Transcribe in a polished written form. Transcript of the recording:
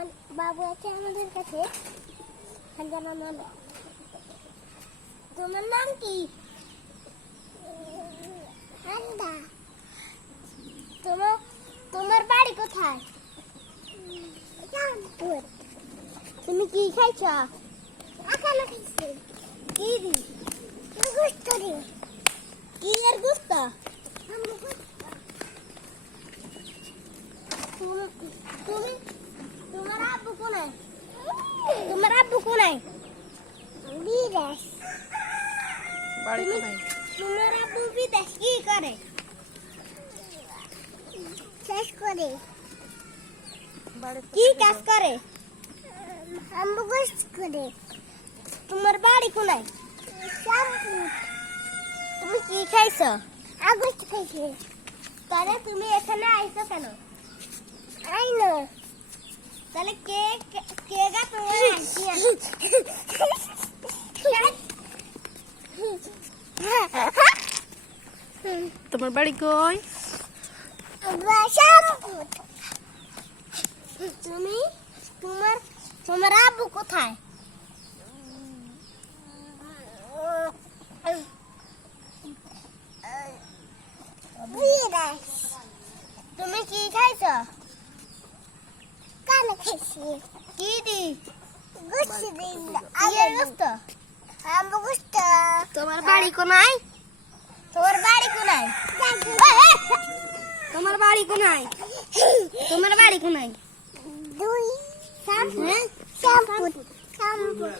আমার বাবু আছে আমাদের কাছে। তোমার নাম কি? তোমার বাড়ি কোথায়? তুমি কি খাইছ? কি দি? কি এর গোস্ত? তুমি তোমার আব্বু কোনায়? তোমার আব্বু কোনায়? বিদেশ। বাড়ি কোথায়? তোমার আব্বু বিদেশ কি করে? শেষ করে। কি কাজ করে? আম্মু কাজ করে। তোমার বাড়ি কোনায়? শ্যামপুর। তুমি কি খাইছো? আগস্ট খাইছি। তাহলে তুমি এখানে আইছো কেন? আইনো। তাহলে কে কে গা তোমার আইছিয়া? তোমার বাড়ি কই? শ্যামপুর। তুমি তোমার আব্বু কোথায়? বিদেশ। তুমি কি খাইছো? কানে খাইছি। কি দি? গোস্ত দি। আলুর গোস্ত। আম্বু গোস্ত। তোমার বাড়ি কোনায়? তোমার বাড়ি কোনায়? তোমার বাড়ি কোনায়? তোমার বাড়ি কোনায়? দুই শ্যামপুর। শ্যামপুর।